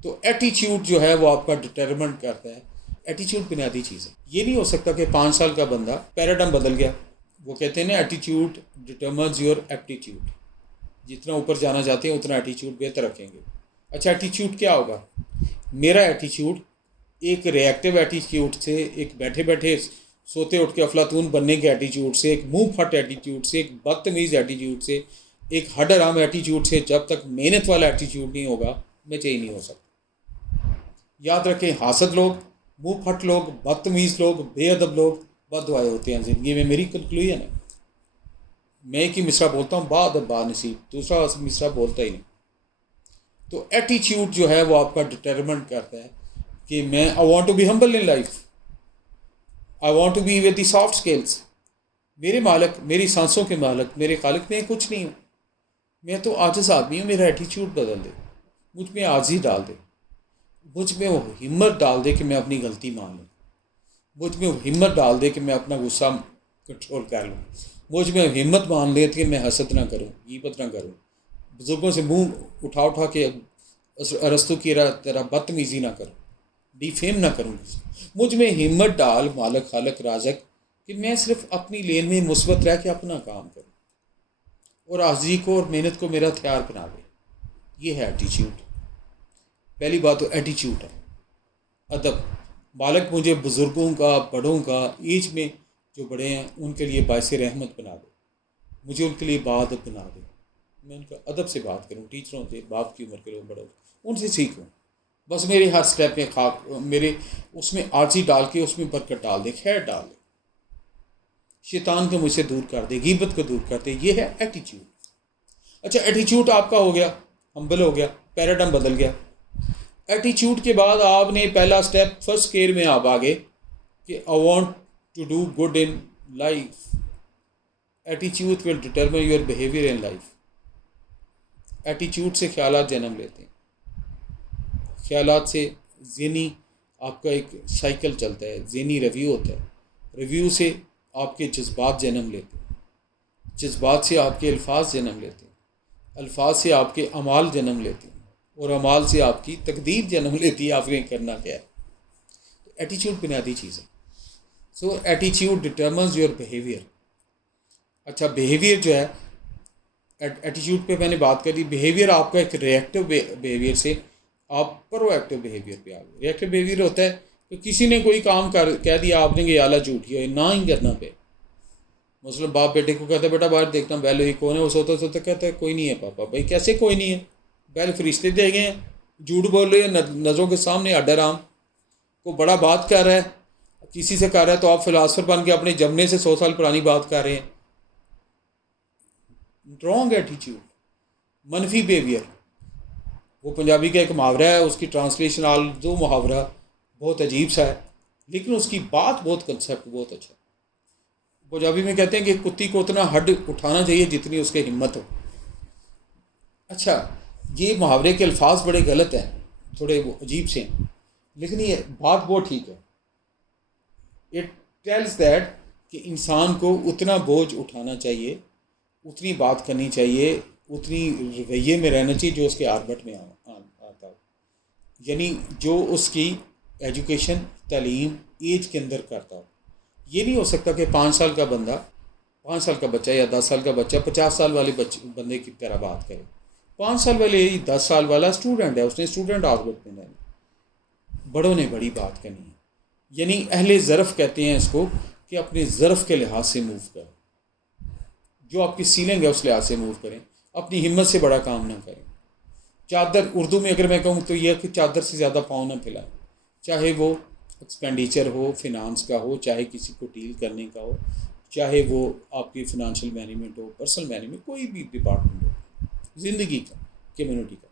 تو ایٹیچیوڈ جو ہے وہ آپ کا ڈٹرمنٹ کرتا ہے. ایٹیچیوڈ بنیادی چیز ہے. یہ نہیں ہو سکتا کہ 5 سال کا بندہ پیراڈم بدل گیا. وہ کہتے ہیں نا ایٹیچیوڈ ڈٹرمنز یور ایپٹیچیوڈ. جتنا اوپر جانا چاہتے ہیں اتنا ایٹیچیوڈ بہتر رکھیں گے. اچھا ایٹیچیوڈ کیا ہوگا؟ میرا ایٹیچیوڈ ایک ریئیکٹیو ایٹیچیوڈ سے، ایک بیٹھے بیٹھے سوتے اٹھ کے افلاطون بننے کے ایٹیچیوڈ سے، ایک منہ پھٹ ایٹیچیوڈ سے، ایک بدتمیز ایٹیچیوڈ سے، ایک ہڈ آرام ایٹیچیوڈ سے، جب تک محنت والا ایٹیچیوڈ نہیں ہوگا میں چینج نہیں ہو سکتا. یاد رکھیں، حاسد لوگ، منہ پھٹ لوگ، بدتمیز لوگ، بے ادب لوگ بد دعائے ہوتے ہیں زندگی میں. میری کنکلوژن ہے. میں ایک ہی مصرع بولتا ہوں، با ادب با نصیب، دوسرا مصرع بولتا ہی نہیں. تو ایٹیچیوڈ جو ہے وہ آپ کا ڈٹرمنٹ کرتا ہے کہ میں I want to be humble in life, I want to be with the soft skills. میرے مالک، میری سانسوں کے مالک، میرے خالق میں کچھ نہیں ہوں. میں تو عاجز آدمی ہوں. میرا ایٹیچیوڈ بدل دے، مجھ میں عاجزی ڈال دے، مجھ میں وہ ہمت ڈال دے کہ میں اپنی غلطی مان لوں، مجھ میں وہ ہمت ڈال دے کہ میں اپنا غصہ کنٹرول کر لوں، مجھ میں ہمت مان لے کہ میں حسد نہ کروں، غیبت نہ کروں، بزرگوں سے منہ اٹھا کے ارسطو کی طرح بدتمیزی نہ کروں، ڈیفیم نہ کروں. مجھ میں ہمت ڈال مالک خالق رازق کہ میں صرف اپنی لین میں مثبت رہ کے اپنا کام کروں، اور عاجزی کو اور محنت کو میرا ہتھیار بنا دے. یہ ہے ایٹیچیوڈ. پہلی بات تو ایٹیچیوڈ ہے. ادب، مالک مجھے بزرگوں کا، بڑوں کا، ایج میں جو بڑے ہیں ان کے لیے باعث رحمت بنا دے، مجھے ان کے لیے باادب بنا دے. میں ان کا ادب سے بات کروں، ٹیچروں سے، باپ کی عمر کے لوگ بڑوں ان سے سیکھوں. بس میرے ہر سٹیپ میں خاک میرے اس میں عاجزی ڈال کے اس میں برکت ڈال دے، خیر ڈال دے، شیطان کو مجھ سے دور کر دے، غیبت کو دور کر دے. یہ ہے ایٹیچیوڈ. اچھا ایٹیچیوڈ آپ کا ہو گیا، ہمبل ہو گیا، پیراڈم بدل گیا. ایٹیچیوڈ کے بعد آپ نے پہلا سٹیپ فرسٹ کیئر میں آپ آگے کہ آئی want to do good in life. ایٹیچیوڈ will determine your behaviour in life. ایٹیچیوڈ سے خیالات جنم لیتے ہیں. خیالات سے ذہنی آپ کا ایک سائیکل چلتا ہے، ذہنی ریویو ہوتا ہے. ریویو سے آپ کے جذبات جنم لیتے ہیں، جذبات سے آپ کے الفاظ جنم لیتے ہیں، الفاظ سے آپ کے اعمال جنم لیتے ہیں، اور اعمال سے آپ کی تقدیر جنم لیتی ہے آپ نے کرنا کیا ہے. تو ایٹیچیوڈ بنیادی چیز ہے. سو ایٹیچیوڈ ڈٹرمنز یور بیہیویئر. اچھا بیہیویئر جو ہے، ایٹیچیوڈ پہ میں نے بات کر دی. بیہیویئر آپ کا ایک ریئیکٹیو بیہیویئر سے آپ پرو ایکٹیو بیہیویئر پہ آ گئے. ریئیکٹیو بیہیویئر ہوتا ہے کہ کسی نے کوئی کام کہہ دیا آپ نے کہ اعلیٰ جھوٹی ہو، نہ ہی کرنا پہ. مثلاً باپ بیٹے کو کہتا ہے بیٹا باہر دیکھتا ہوں بیل ہوئی، کون ہے؟ وہ سوتا سوتا کہتا ہے کوئی نہیں ہے پاپا. بھائی کیسے کوئی نہیں ہے؟ بیل فرشتے دے گئے ہیں. جھوٹ بول رہے ہیں نظروں کے سامنے اڈرام کو بڑا بات کر رہا ہے، کسی سے کر رہا ہے تو آپ فلاسفر بن کے اپنے جمنے سے 100 سال پرانی بات کر رہے ہیں. رانگ ایٹیچیوڈ، منفی بیہیویئر. وہ پنجابی کا ایک محاورہ ہے، اس کی ٹرانسلیشن دو محاورہ بہت عجیب سا ہے، لیکن اس کی بات بہت کنسیپٹ بہت اچھا. پنجابی میں کہتے ہیں کہ کتی کو اتنا ہڈ اٹھانا چاہیے جتنی اس کے ہمت ہو. اچھا یہ محاورے کے الفاظ بڑے غلط ہیں، تھوڑے عجیب سے ہیں، لیکن یہ بات بہت ٹھیک ہے. اٹ ٹیلز دیٹ کہ انسان کو اتنا بوجھ اٹھانا چاہیے، اتنی بات کرنی چاہیے، اتنی رویے میں رہنا چاہیے جو اس کے آربٹ میں آتا ہو. یعنی جو اس کی ایجوکیشن، تعلیم ایج کے اندر کرتا ہو. یہ نہیں ہو سکتا کہ 5 سال کا بندہ، 5 سال کا بچہ یا 10 سال کا بچہ 50 سال والے بندے کی طرح بات کرے. 5 سال والے 10 سال والا اسٹوڈنٹ ہے، اس نے اسٹوڈنٹ آربٹ میں رہنا. بڑوں نے بڑی بات کرنی ہے. یعنی اہل ظرف کہتے ہیں اس کو کہ اپنے ظرف کے لحاظ سے موو کریں. جو آپ کی سیلنگ ہے اس لحاظ سے موو کریں، اپنی ہمت سے بڑا کام نہ کریں. چادر، اردو میں اگر میں کہوں تو یہ کہ چادر سے زیادہ پاؤں نہ پھیلائیں. چاہے وہ ایکسپینڈیچر ہو، فنانس کا ہو، چاہے کسی کو ڈیل کرنے کا ہو، چاہے وہ آپ کی فنانشل مینجمنٹ ہو، پرسنل مینجمنٹ، کوئی بھی ڈپارٹمنٹ ہو، زندگی کا، کمیونٹی کا.